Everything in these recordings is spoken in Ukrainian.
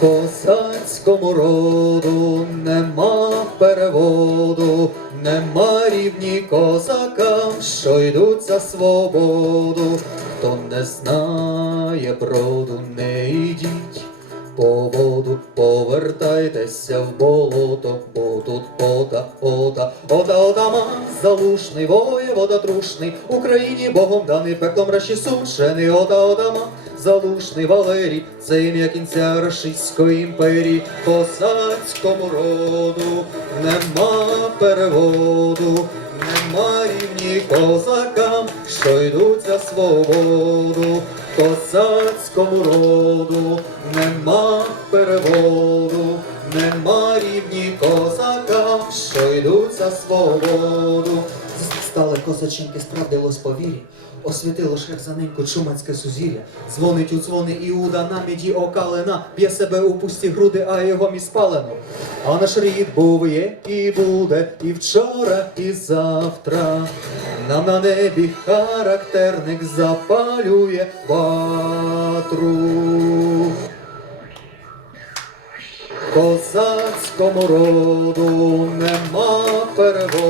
Козацькому роду нема переводу, нема рівні козакам, що йдуть за свободу. Хто не знає броду, не йдіть по воду, повертайтеся в болото, бо тут ота, ота, ота, отаман залушний, воєвода трушний, Україні Богом даний пеклом розчесушений, ота, отаман залушний Валерій, це ім'я кінця Рашистської імперії, козацькому роду нема переводу, нема рівні козакам, що йдуть за свободу, козацькому роду нема переводу, нема рівні козакам, що йдуть за свободу. Стали козаченьки, справдилось по вірі, освітило шлях за неньку чумацьке сузір'я. Дзвонить у дзвони Іуда на міді окалина, б'є себе у пусті груди, а його міст спалено. А наш рід був є і буде, і вчора, і завтра. Нам на небі характерник запалює ватру. Козацькому роду нема переводу,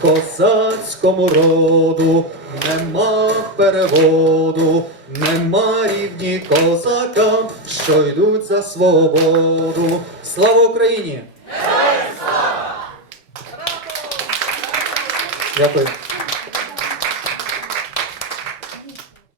Козацькому роду нема переводу, нема рівні козакам, що йдуть за свободу. Слава Україні! Дякую.